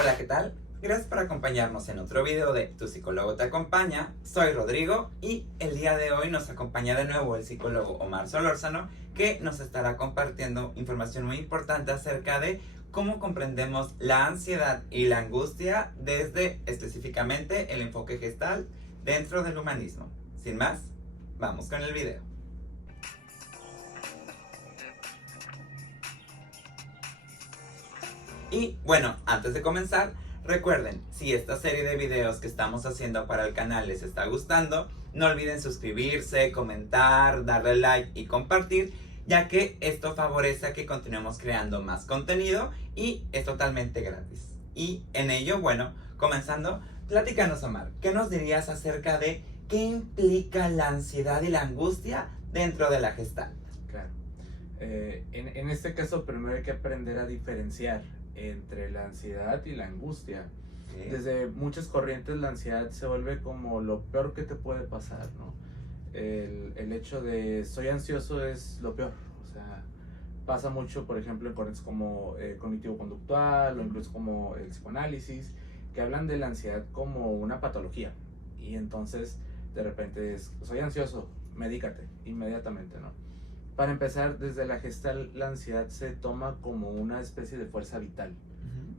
Hola, ¿qué tal? Gracias por acompañarnos en otro video de Tu Psicólogo Te Acompaña. Soy Rodrigo y el día de hoy nos acompaña de nuevo el psicólogo Omar Solórzano, que nos estará compartiendo información muy importante acerca de cómo comprendemos la ansiedad y la angustia desde específicamente el enfoque gestal dentro del humanismo. Sin más, vamos con el video. Y bueno, antes de comenzar, recuerden, si esta serie de videos que estamos haciendo para el canal les está gustando, no olviden suscribirse, comentar, darle like y compartir, ya que esto favorece a que continuemos creando más contenido y es totalmente gratis. Y en ello, bueno, comenzando, platícanos, Omar, ¿qué nos dirías acerca de qué implica la ansiedad y la angustia dentro de la Gestalt? Claro. En este caso, primero hay que aprender a diferenciar entre la ansiedad y la angustia. ¿Sí? Desde muchas corrientes la ansiedad se vuelve como lo peor que te puede pasar, ¿no? El hecho de soy ansioso es lo peor. O sea, pasa mucho, por ejemplo, en corrientes como cognitivo-conductual o incluso como el psicoanálisis, que hablan de la ansiedad como una patología. Y entonces, de repente soy ansioso, medícate inmediatamente, ¿no? Para empezar, desde la Gestalt, la ansiedad se toma como una especie de fuerza vital.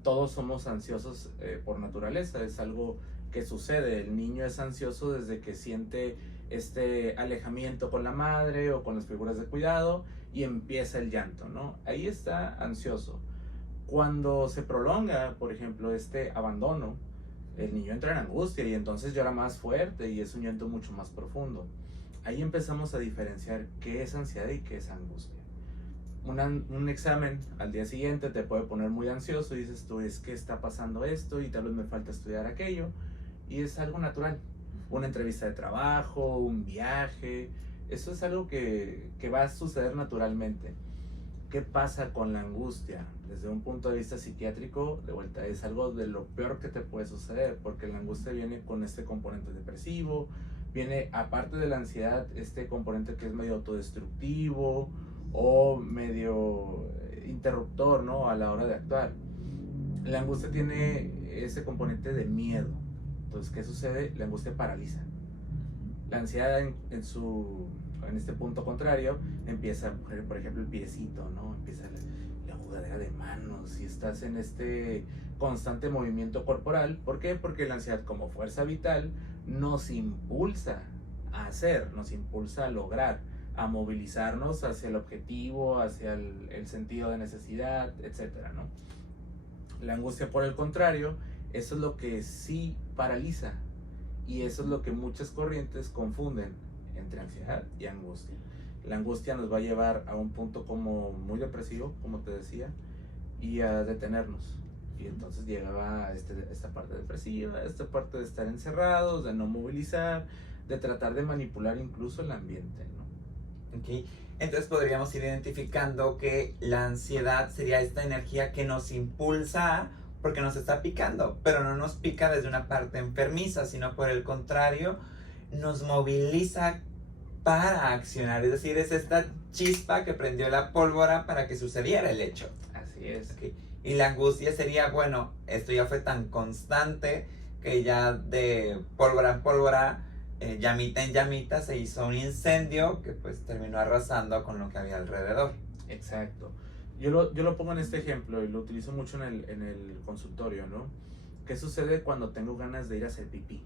Todos somos ansiosos por naturaleza, es algo que sucede. El niño es ansioso desde que siente este alejamiento con la madre o con las figuras de cuidado y empieza el llanto, ¿no? Ahí está ansioso. Cuando se prolonga, por ejemplo, este abandono, el niño entra en angustia y entonces llora más fuerte y es un llanto mucho más profundo. Ahí empezamos a diferenciar qué es ansiedad y qué es angustia. Un examen al día siguiente te puede poner muy ansioso y dices tú, es que está pasando esto y tal vez me falta estudiar aquello, y es algo natural. Una entrevista de trabajo, un viaje, eso es algo que va a suceder naturalmente. ¿Qué pasa con la angustia? Desde un punto de vista psiquiátrico, de vuelta, es algo de lo peor que te puede suceder, porque la angustia viene con este componente depresivo, viene aparte de la ansiedad, este componente que es medio autodestructivo o medio interruptor, ¿no? A la hora de actuar. La angustia tiene ese componente de miedo. Entonces, ¿qué sucede? La angustia paraliza. La ansiedad en este punto contrario empieza, por ejemplo, el piecito, ¿no? Empieza la jugadera de manos y estás en este constante movimiento corporal. ¿Por qué? Porque la ansiedad como fuerza vital nos impulsa a hacer, nos impulsa a lograr, a movilizarnos hacia el objetivo, hacia el sentido de necesidad, etcétera, ¿no? La angustia, por el contrario, eso es lo que sí paraliza. Y eso es lo que muchas corrientes confunden entre ansiedad y angustia. La angustia nos va a llevar a un punto como muy depresivo, como te decía, y a detenernos. Y entonces llegaba a esta parte depresiva, esta parte de estar encerrados, de no movilizar, de tratar de manipular incluso el ambiente, ¿no? Ok, entonces podríamos ir identificando que la ansiedad sería esta energía que nos impulsa porque nos está picando, pero no nos pica desde una parte enfermiza, sino por el contrario, nos moviliza para accionar. Es decir, es esta chispa que prendió la pólvora para que sucediera el hecho. Así es. Okay. Y la angustia sería, bueno, esto ya fue tan constante que ya de pólvora en pólvora, llamita en llamita, se hizo un incendio que pues terminó arrasando con lo que había alrededor. Exacto. Yo lo pongo en este ejemplo y lo utilizo mucho en el consultorio, ¿no? ¿Qué sucede cuando tengo ganas de ir a hacer pipí?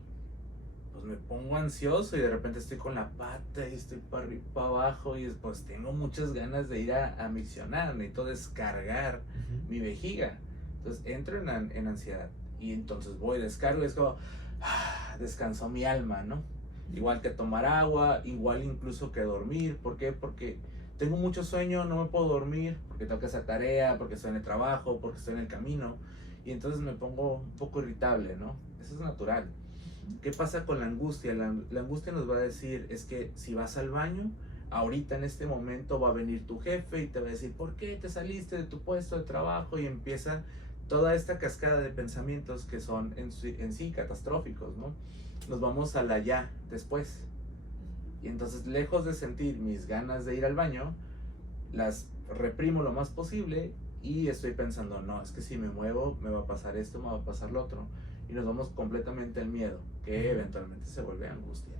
Pues me pongo ansioso y de repente estoy con la pata y estoy para arriba, para abajo y pues tengo muchas ganas de ir a miccionar, necesito descargar mi vejiga. Entonces entro en ansiedad y entonces voy, descargo y es como, descansó mi alma, ¿no? Igual que tomar agua, igual incluso que dormir. ¿Por qué? Porque tengo mucho sueño, no me puedo dormir, porque tengo que hacer tarea, porque estoy en el trabajo, porque estoy en el camino. Y entonces me pongo un poco irritable, ¿no? Eso es natural. ¿Qué pasa con la angustia? La angustia nos va a decir, es que si vas al baño, ahorita en este momento va a venir tu jefe y te va a decir, ¿por qué te saliste de tu puesto de trabajo? Y empieza toda esta cascada de pensamientos que son en sí catastróficos, ¿no? Nos vamos a la ya después. Y entonces, lejos de sentir mis ganas de ir al baño, las reprimo lo más posible y estoy pensando, no, es que si me muevo me va a pasar esto, me va a pasar lo otro, y nos vamos completamente al miedo, que eventualmente se vuelve angustia.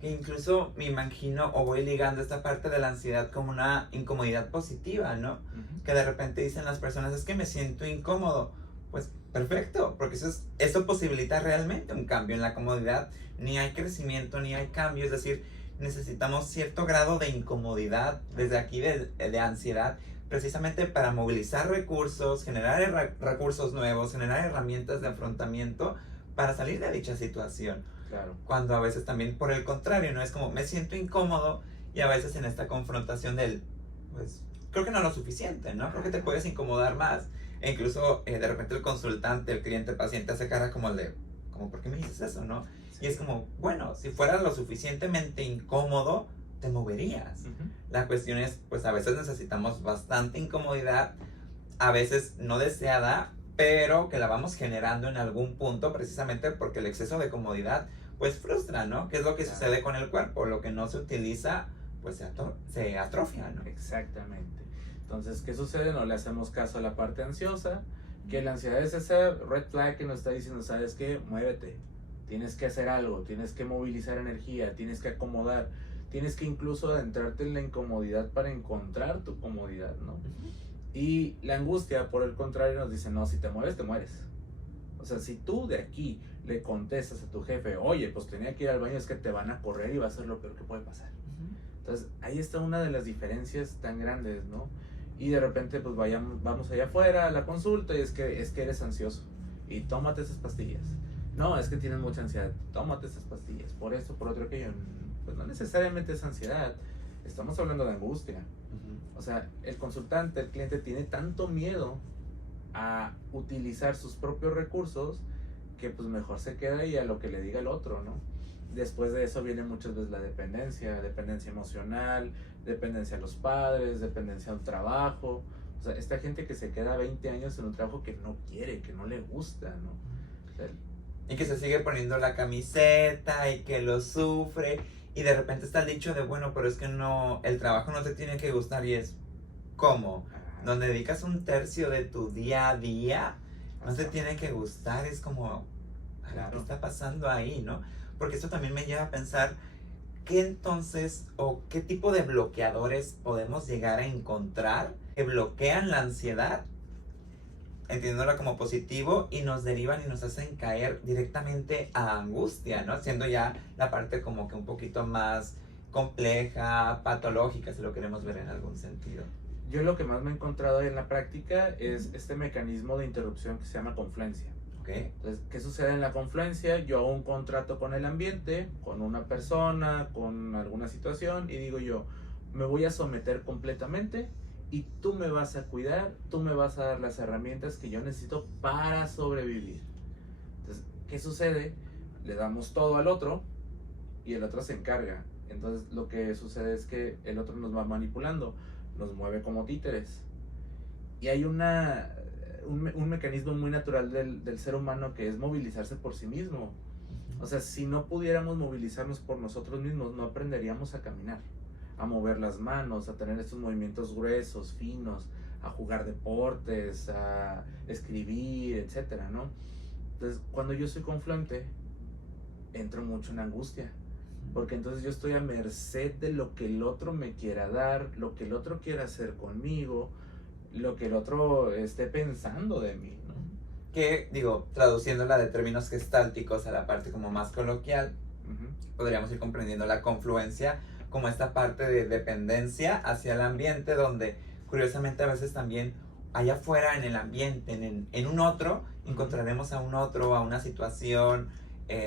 Que incluso me imagino o voy ligando esta parte de la ansiedad como una incomodidad positiva, ¿no? Que de repente dicen las personas, es que me siento incómodo. Pues perfecto, porque eso posibilita realmente un cambio en la comodidad. Ni hay crecimiento, ni hay cambio. Es decir, necesitamos cierto grado de incomodidad desde aquí de ansiedad, precisamente para movilizar recursos, generar recursos nuevos, generar herramientas de afrontamiento para salir de dicha situación. Claro. Cuando a veces también por el contrario, ¿no? Es como me siento incómodo y a veces en esta confrontación del, pues, creo que no lo suficiente, ¿no? Creo que te puedes incomodar más. E incluso de repente el consultante, el cliente, el paciente hace cara como el de, como, ¿por qué me dices eso, no? Y es como, bueno, si fueras lo suficientemente incómodo, te moverías. La cuestión es, pues a veces necesitamos bastante incomodidad, a veces no deseada, pero que la vamos generando en algún punto precisamente porque el exceso de comodidad pues frustra, ¿no? ¿Qué es lo que sucede con el cuerpo? Lo que no se utiliza pues se atrofia, ¿no? Exactamente. Entonces, ¿qué sucede? No le hacemos caso a la parte ansiosa, que la ansiedad es esa red flag que nos está diciendo, ¿sabes qué? Muévete, tienes que hacer algo, tienes que movilizar energía, tienes que acomodar, tienes que incluso adentrarte en la incomodidad para encontrar tu comodidad, ¿no? Y la angustia, por el contrario, nos dice, no, si te mueves, te mueres. O sea, si tú de aquí le contestas a tu jefe, oye, pues tenía que ir al baño, es que te van a correr y va a ser lo peor que puede pasar. Entonces, ahí está una de las diferencias tan grandes, ¿no? Y de repente, pues vamos allá afuera a la consulta y es que eres ansioso y tómate esas pastillas. No, es que tienes mucha ansiedad, tómate esas pastillas, por esto, por otro, aquello. Pues no necesariamente es ansiedad, estamos hablando de angustia. O sea, el consultante, el cliente tiene tanto miedo a utilizar sus propios recursos que pues mejor se queda y a lo que le diga el otro, ¿no? Después de eso viene muchas veces la dependencia emocional, dependencia a los padres, dependencia a un trabajo. O sea, esta gente que se queda 20 años en un trabajo que no quiere, que no le gusta, ¿no? O sea, y que se sigue poniendo la camiseta y que lo sufre y de repente está el dicho de, bueno, pero es que no, el trabajo no te tiene que gustar y es, ¿cómo? Donde dedicas un tercio de tu día a día, no te tiene que gustar, es como, claro, ¿qué está pasando ahí, no? Porque eso también me lleva a pensar, ¿qué entonces o qué tipo de bloqueadores podemos llegar a encontrar que bloquean la ansiedad, entendiéndola como positivo, y nos derivan y nos hacen caer directamente a angustia, ¿no? Siendo ya la parte como que un poquito más compleja, patológica, si lo queremos ver en algún sentido. Yo lo que más me he encontrado en la práctica es este mecanismo de interrupción que se llama confluencia. Okay. Entonces, ¿qué sucede en la confluencia? Yo hago un contrato con el ambiente, con una persona, con alguna situación, y digo yo, me voy a someter completamente y tú me vas a cuidar, tú me vas a dar las herramientas que yo necesito para sobrevivir. Entonces, ¿qué sucede? Le damos todo al otro y el otro se encarga. Entonces, lo que sucede es que el otro nos va manipulando, nos mueve como títeres. Y hay un mecanismo muy natural del ser humano que es movilizarse por sí mismo. O sea, si no pudiéramos movilizarnos por nosotros mismos, no aprenderíamos a caminar, a mover las manos, a tener estos movimientos gruesos, finos, a jugar deportes, a escribir, etcétera, ¿no? Entonces, cuando yo soy confluente, entro mucho en angustia, porque entonces yo estoy a merced de lo que el otro me quiera dar, lo que el otro quiera hacer conmigo, lo que el otro esté pensando de mí, ¿no? Que, digo, traduciéndola de términos gestálticos a la parte como más coloquial, podríamos ir comprendiendo la confluencia como esta parte de dependencia hacia el ambiente, donde curiosamente a veces también allá afuera en el ambiente, en un otro, encontraremos a un otro, a una situación,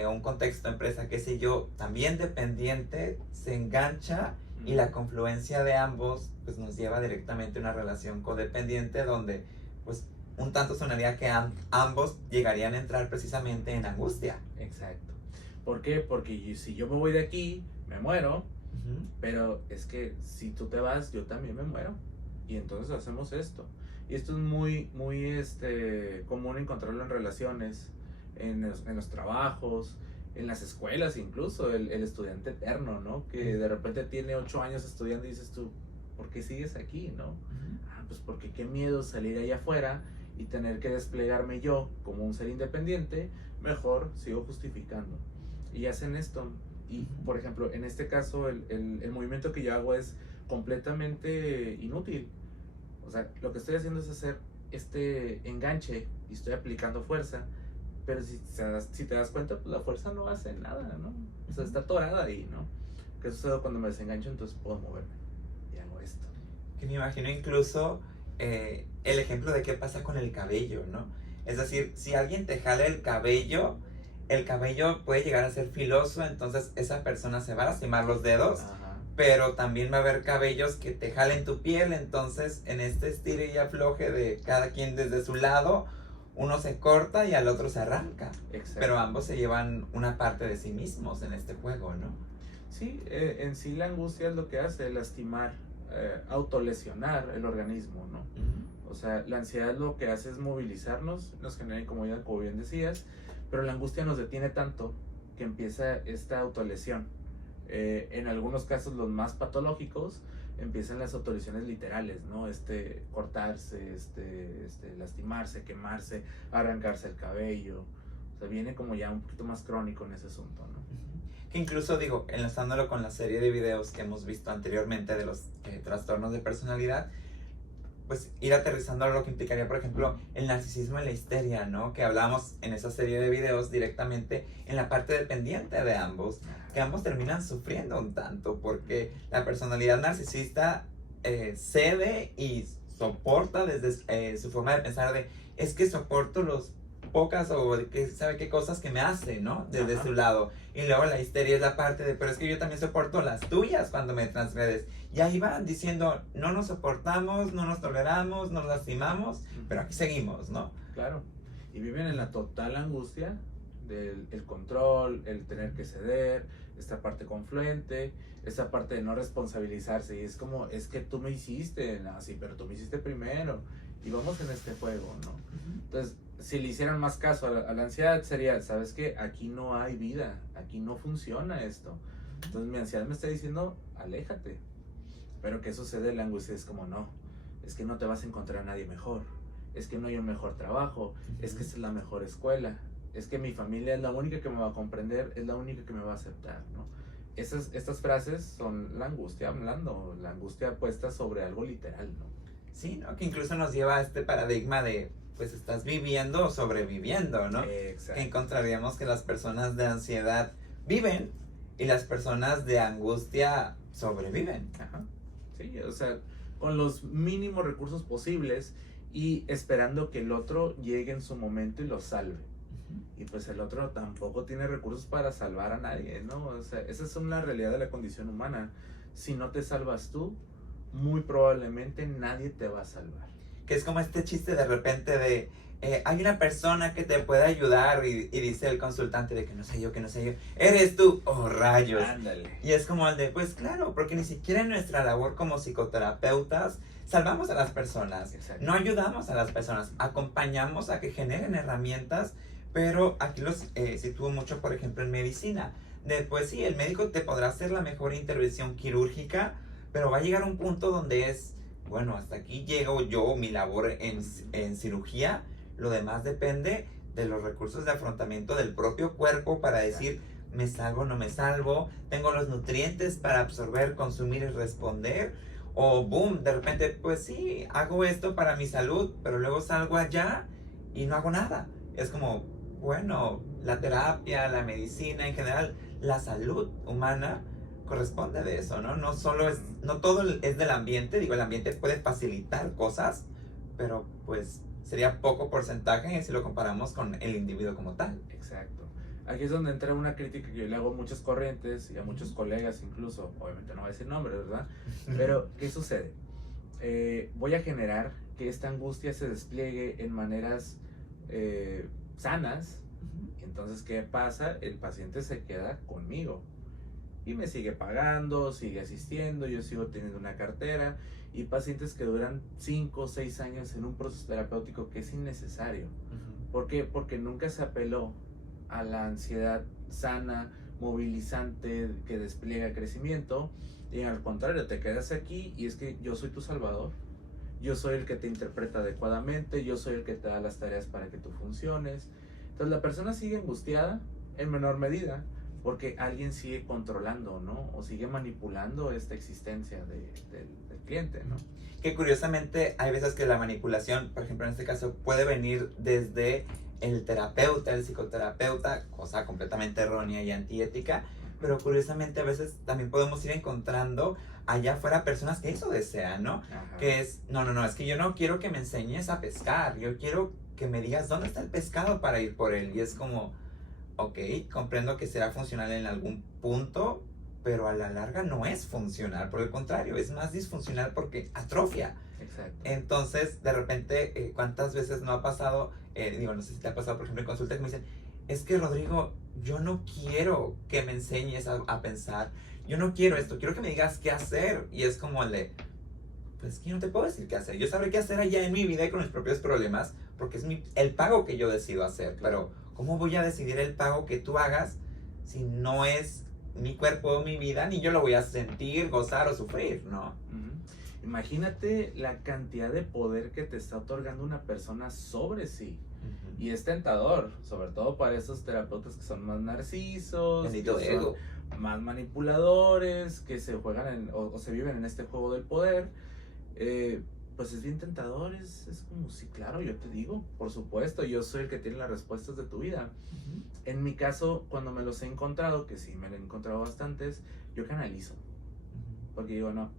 un contexto, empresa, qué sé yo, también dependiente, se engancha y la confluencia de ambos pues nos lleva directamente a una relación codependiente donde pues un tanto sonaría que ambos llegarían a entrar precisamente en angustia. Exacto. ¿Por qué? Porque si yo me voy de aquí, me muero, pero es que si tú te vas, yo también me muero. Y entonces hacemos esto. Y esto es muy, muy común encontrarlo en relaciones, en los trabajos, en las escuelas incluso, el estudiante eterno, ¿no? Que de repente tiene 8 años estudiando y dices tú, ¿por qué sigues aquí, no? pues porque qué miedo salir allá afuera y tener que desplegarme yo como un ser independiente, mejor sigo justificando. Y hacen esto. Y, por ejemplo, en este caso, el movimiento que yo hago es completamente inútil. O sea, lo que estoy haciendo es hacer este enganche y estoy aplicando fuerza, pero si te das cuenta, pues la fuerza no hace nada, ¿no? O sea, está atorada ahí, ¿no? ¿Qué sucede cuando me desengancho? Entonces puedo moverme y hago esto. Que me imagino incluso el ejemplo de qué pasa con el cabello, ¿no? Es decir, si alguien te jala el cabello puede llegar a ser filoso, entonces esa persona se va a lastimar los dedos. Ajá. Pero también va a haber cabellos que te jalen tu piel, entonces en este estire y afloje de cada quien desde su lado, uno se corta y al otro se arranca. Exacto. Pero ambos se llevan una parte de sí mismos en este juego, ¿no? Sí, en sí la angustia es lo que hace, lastimar, autolesionar el organismo, ¿no? O sea, la ansiedad lo que hace es movilizarnos, nos genera incomodidad, como bien decías, pero la angustia nos detiene tanto que empieza esta autolesión. En algunos casos, los más patológicos, empiezan las autolesiones literales, ¿no? Cortarse, lastimarse, quemarse, arrancarse el cabello. O sea, viene como ya un poquito más crónico en ese asunto, ¿no? Que incluso digo, enlazándolo con la serie de videos que hemos visto anteriormente de los trastornos de personalidad, pues ir aterrizando a lo que implicaría, por ejemplo, el narcisismo y la histeria, ¿no? Que hablamos en esa serie de videos directamente en la parte dependiente de ambos, que ambos terminan sufriendo un tanto, porque la personalidad narcisista cede y soporta desde su forma de pensar de, es que soporto los pocas o que sabe qué cosas que me hace, ¿no? Desde Ajá. su lado. Y luego la histeria es la parte de, pero es que yo también soporto las tuyas cuando me transgredes. Y ahí van diciendo, no nos soportamos, no nos toleramos, nos lastimamos, pero aquí seguimos, ¿no? Claro. Y viven en la total angustia del el control, el tener que ceder, esta parte confluente, esta parte de no responsabilizarse. Y es como, es que tú me hiciste, no, sí, pero tú me hiciste primero. Y vamos en este juego, ¿no? Entonces, si le hicieran más caso a la ansiedad, sería, ¿sabes qué? Aquí no hay vida, aquí no funciona esto. Entonces, mi ansiedad me está diciendo, aléjate. Pero ¿qué sucede? La angustia es como, no, es que no te vas a encontrar a nadie mejor, es que no hay un mejor trabajo, es que esta es la mejor escuela, es que mi familia es la única que me va a comprender, es la única que me va a aceptar, ¿no? Estas frases son la angustia hablando, la angustia puesta sobre algo literal, ¿no? Sí, ¿no? Que incluso nos lleva a este paradigma de, pues estás viviendo o sobreviviendo, ¿no? Exacto. Que encontraríamos que las personas de ansiedad viven y las personas de angustia sobreviven. Ajá. Sí, o sea, con los mínimos recursos posibles y esperando que el otro llegue en su momento y lo salve. Y pues el otro tampoco tiene recursos para salvar a nadie, ¿no? O sea, esa es una realidad de la condición humana. Si no te salvas tú, muy probablemente nadie te va a salvar. Que es como este chiste de repente de, hay una persona que te puede ayudar y dice el consultante de que no sé yo, eres tú, oh rayos. Ándale. Y es como el de, pues claro, porque ni siquiera en nuestra labor como psicoterapeutas salvamos a las personas, Exacto. no ayudamos a las personas, acompañamos a que generen herramientas, pero aquí los sitúo mucho, por ejemplo, en medicina. De, pues sí, el médico te podrá hacer la mejor intervención quirúrgica, pero va a llegar un punto donde es, bueno, hasta aquí llego yo, mi labor en cirugía, lo demás depende de los recursos de afrontamiento del propio cuerpo para decir, me salvo, no me salvo, tengo los nutrientes para absorber, consumir y responder, o boom, de repente, pues sí, hago esto para mi salud, pero luego salgo allá y no hago nada. Es como, bueno, la terapia, la medicina en general, la salud humana corresponde de eso, ¿no? No solo es, no todo es del ambiente, digo, el ambiente puede facilitar cosas, pero pues sería poco porcentaje si lo comparamos con el individuo como tal. Exacto. Aquí es donde entra una crítica que yo le hago a muchas corrientes y a muchos colegas incluso, obviamente no voy a decir nombres, ¿verdad? Pero, ¿qué sucede? Voy a generar que esta angustia se despliegue en maneras sanas. Entonces, ¿qué pasa? El paciente se queda conmigo y me sigue pagando, sigue asistiendo, yo sigo teniendo una cartera y pacientes que duran 5 o 6 años en un proceso terapéutico que es innecesario. ¿Por qué? Porque nunca se apeló a la ansiedad sana, movilizante, que despliega crecimiento, y al contrario, te quedas aquí y es que yo soy tu salvador. yo soy el que te interpreta adecuadamente, yo soy el que te da las tareas para que tú funciones. Entonces la persona sigue angustiada en menor medida porque alguien sigue controlando, ¿no? O sigue manipulando esta existencia del cliente, ¿no? Que curiosamente hay veces que la manipulación, por ejemplo en este caso, puede venir desde el terapeuta, el psicoterapeuta, cosa completamente errónea y antiética, pero curiosamente a veces también podemos ir encontrando allá afuera personas que eso desean, ¿no? Ajá. Que es, no, es que yo no quiero que me enseñes a pescar, yo quiero que me digas dónde está el pescado para ir por él. Y es como, ok, comprendo que será funcional en algún punto, pero a la larga no es funcional, por el contrario, es más disfuncional porque atrofia. Exacto. Entonces, de repente, ¿cuántas veces no ha pasado? Digo, no sé si te ha pasado, por ejemplo, en consultas que me dicen, es que Rodrigo, yo no quiero que me enseñes a pensar, yo no quiero esto, quiero que me digas qué hacer. Y es como el de, pues que no te puedo decir qué hacer, yo sabré qué hacer allá en mi vida y con mis propios problemas, porque es el pago que yo decido hacer, pero ¿cómo voy a decidir el pago que tú hagas si no es mi cuerpo o mi vida, ni yo lo voy a sentir, gozar o sufrir, ¿no? Imagínate la cantidad de poder que te está otorgando una persona sobre sí. Y es tentador, sobre todo para esos terapeutas que son más narcisos, Bendito que ego. son más manipuladores, que se juegan o se viven en este juego del poder. Pues es bien tentador, es como, sí, claro, yo te digo, por supuesto, yo soy el que tiene las respuestas de tu vida. En mi caso, cuando me los he encontrado, que sí me lo he encontrado bastantes, yo canalizo. Porque digo, no,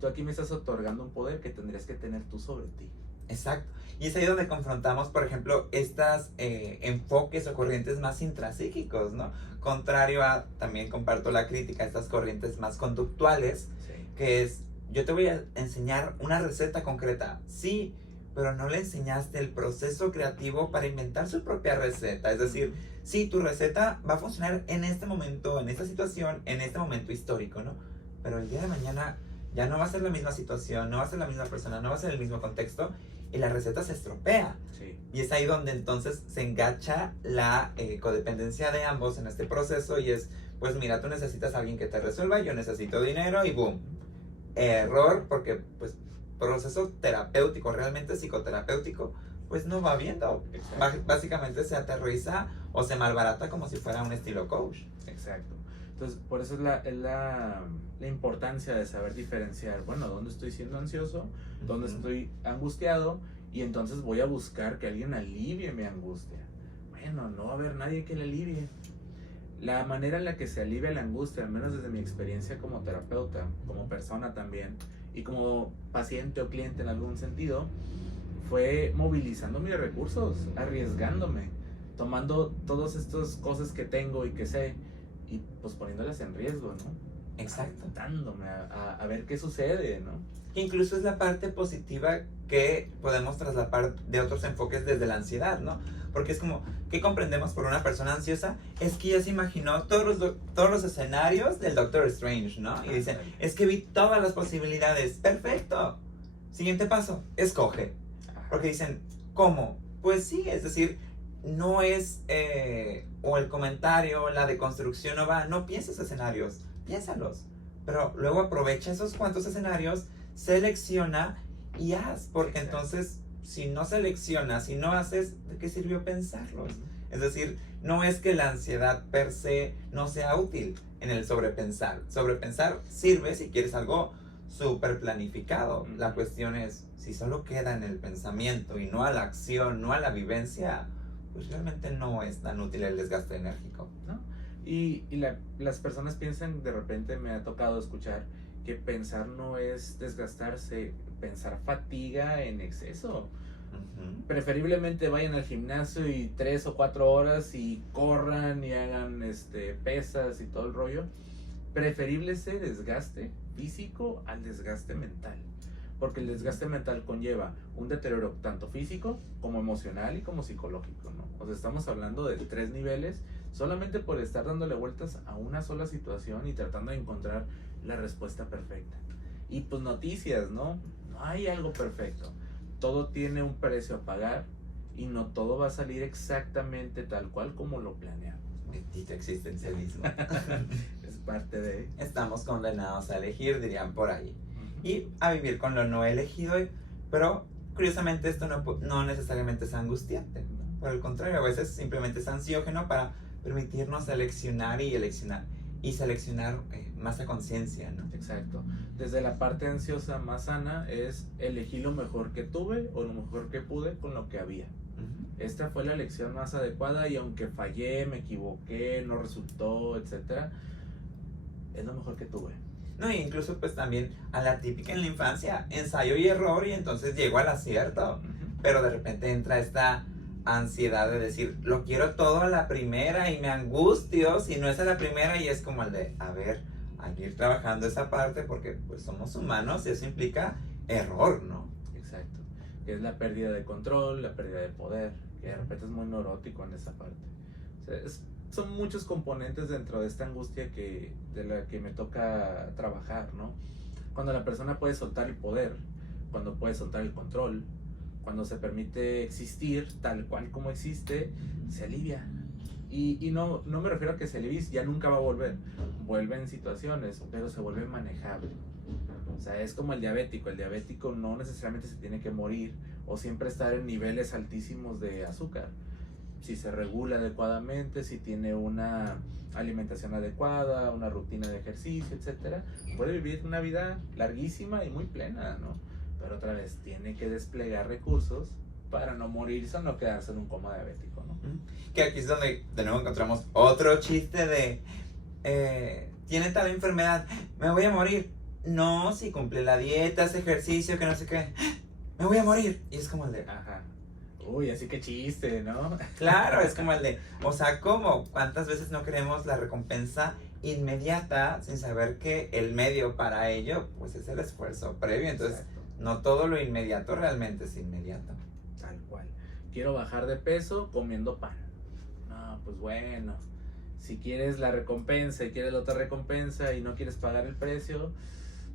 tú aquí me estás otorgando un poder que tendrías que tener tú sobre ti. Exacto. Y es ahí donde confrontamos, por ejemplo, estas enfoques o corrientes más intrapsíquicos, ¿no? Contrario a, también comparto la crítica, estas corrientes más conductuales, Sí. que es, yo te voy a enseñar una receta concreta, sí, pero no le enseñaste el proceso creativo para inventar su propia receta. Es decir, sí, tu receta va a funcionar en este momento, en esta situación, en este momento histórico, ¿no? Pero el día de mañana ya no va a ser la misma situación, no va a ser la misma persona, no va a ser el mismo contexto y la receta se estropea. Sí. Y es ahí donde entonces se engacha la codependencia de ambos en este proceso y es, pues mira, tú necesitas a alguien que te resuelva, yo necesito dinero y boom. Error, porque pues proceso terapéutico, realmente psicoterapéutico, pues no va viendo. Básicamente se aterriza o se malbarata como si fuera un estilo coach. Exacto. Entonces, por eso es la importancia de saber diferenciar, bueno, dónde estoy siendo ansioso, dónde estoy angustiado, y entonces voy a buscar que alguien alivie mi angustia. Bueno, no va a haber nadie que le alivie. La manera en la que se alivia la angustia, al menos desde mi experiencia como terapeuta, como persona también, y como paciente o cliente en algún sentido, fue movilizando mis recursos, arriesgándome, tomando todas estas cosas que tengo y que sé, y pues poniéndolas en riesgo, ¿no? Exacto. Dándome a ver qué sucede, ¿no? Que incluso es la parte positiva que podemos trasladar de otros enfoques desde la ansiedad, ¿no? Porque es como, ¿qué comprendemos por una persona ansiosa? Es que ya se imaginó todos los escenarios del Doctor Strange, ¿no? Y dicen, es que vi todas las posibilidades. ¡Perfecto! Siguiente paso, escoge. Porque dicen, ¿cómo? Pues sí, es decir, no es, o el comentario, la deconstrucción no va, no pienses escenarios, piénsalos. Pero luego aprovecha esos cuantos escenarios, selecciona y haz, porque entonces si no seleccionas, si no haces, ¿de qué sirvió pensarlos? Es decir, no es que la ansiedad per se no sea útil en el sobrepensar. Sobrepensar sirve si quieres algo súper planificado. La cuestión es, si solo queda en el pensamiento y no a la acción, no a la vivencia, pues realmente no es tan útil el desgaste enérgico, ¿no? Y las personas piensan, de repente me ha tocado escuchar que pensar no es desgastarse, pensar fatiga en exceso. Preferiblemente vayan al gimnasio y 3 o 4 horas y corran y hagan pesas y todo el rollo. Preferible ese desgaste físico al desgaste mental, porque el desgaste mental conlleva un deterioro tanto físico como emocional y como psicológico, ¿no? O sea, estamos hablando de 3 niveles solamente por estar dándole vueltas a una sola situación y tratando de encontrar la respuesta perfecta. Y pues noticias, ¿no? No hay algo perfecto. Todo tiene un precio a pagar y no todo va a salir exactamente tal cual como lo planeamos. Bendito existencialismo. Es parte de... Estamos condenados a elegir, dirían por ahí. y a vivir con lo no elegido. Pero curiosamente esto no necesariamente es angustiante, ¿no? Por el contrario, a veces simplemente es ansiógeno para permitirnos seleccionar y seleccionar más a conciencia, ¿no? Exacto. Desde la parte ansiosa más sana es elegí lo mejor que tuve o lo mejor que pude con lo que había. Esta fue la elección más adecuada y aunque fallé, me equivoqué, no resultó, etcétera, es lo mejor que tuve. No, y incluso pues también a la típica en la infancia, ensayo y error y entonces llego al acierto. Pero de repente entra esta ansiedad de decir, lo quiero todo a la primera y me angustio si no es a la primera, y es como el de, a ver, hay que ir trabajando esa parte porque pues somos humanos y eso implica error, ¿no? Exacto. Es la pérdida de control, la pérdida de poder, que de repente es muy neurótico en esa parte. O sea, son muchos componentes dentro de esta angustia de la que me toca trabajar, ¿no? Cuando la persona puede soltar el poder, cuando puede soltar el control, cuando se permite existir tal cual como existe, se alivia. Y no me refiero a que se alivie, ya nunca va a volver. Vuelve en situaciones, pero se vuelve manejable. O sea, es como el diabético. El diabético no necesariamente se tiene que morir o siempre estar en niveles altísimos de azúcar. Si se regula adecuadamente, si tiene una alimentación adecuada, una rutina de ejercicio, etcétera, puede vivir una vida larguísima y muy plena, ¿no? Pero otra vez, tiene que desplegar recursos para no morirse o no quedarse en un coma diabético, ¿no? Que aquí es donde de nuevo encontramos otro chiste de tiene tal enfermedad, me voy a morir. No, si cumple la dieta, hace ejercicio, que no sé qué, me voy a morir. Y es como el de, Ajá. Uy, así que chiste, ¿no? claro, es como el de, o sea, ¿cómo? ¿Cuántas veces no queremos la recompensa inmediata sin saber que el medio para ello, pues es el esfuerzo previo? Entonces, Exacto. no todo lo inmediato realmente es inmediato. Tal cual. Quiero bajar de peso comiendo pan. No, pues bueno. Si quieres la recompensa y quieres la otra recompensa y no quieres pagar el precio,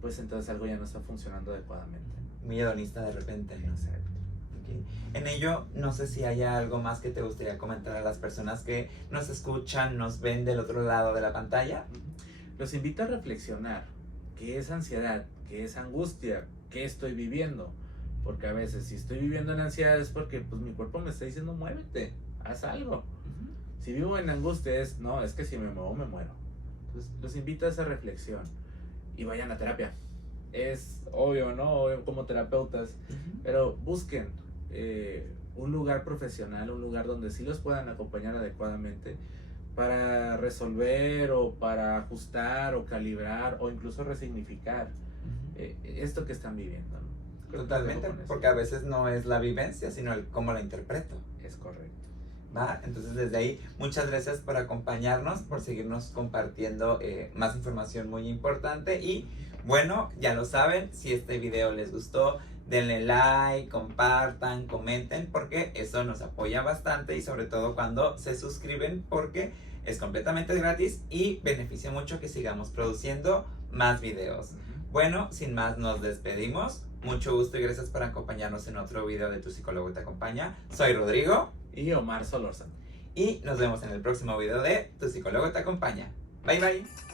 pues entonces algo ya no está funcionando adecuadamente. Muy hedonista de repente, ¿no? Exacto. Okay. En ello, no sé si haya algo más que te gustaría comentar a las personas que nos escuchan, nos ven del otro lado de la pantalla. Los invito a reflexionar. ¿Qué es ansiedad? ¿Qué es angustia? ¿Qué estoy viviendo? Porque a veces si estoy viviendo en ansiedad es porque pues mi cuerpo me está diciendo muévete, haz algo. Si vivo en angustia es que si me muevo me muero. Entonces los invito a esa reflexión y vayan a terapia. Es obvio, ¿no? Obvio como terapeutas, pero busquen un lugar profesional, un lugar donde sí los puedan acompañar adecuadamente para resolver o para ajustar o calibrar o incluso resignificar esto que están viviendo, ¿no? Totalmente, porque a veces no es la vivencia, sino el cómo la interpreto. Es correcto. ¿Va? Entonces desde ahí, muchas gracias por acompañarnos, por seguirnos compartiendo más información muy importante. Y bueno, ya lo saben, si este video les gustó, denle like, compartan, comenten, porque eso nos apoya bastante, y sobre todo cuando se suscriben, porque es completamente gratis y beneficia mucho que sigamos produciendo más videos. Bueno, sin más nos despedimos. Mucho gusto y gracias por acompañarnos en otro video de Tu Psicólogo Te Acompaña. Soy Rodrigo. Y Omar Solórzano. Y nos vemos en el próximo video de Tu Psicólogo Te Acompaña. Bye bye.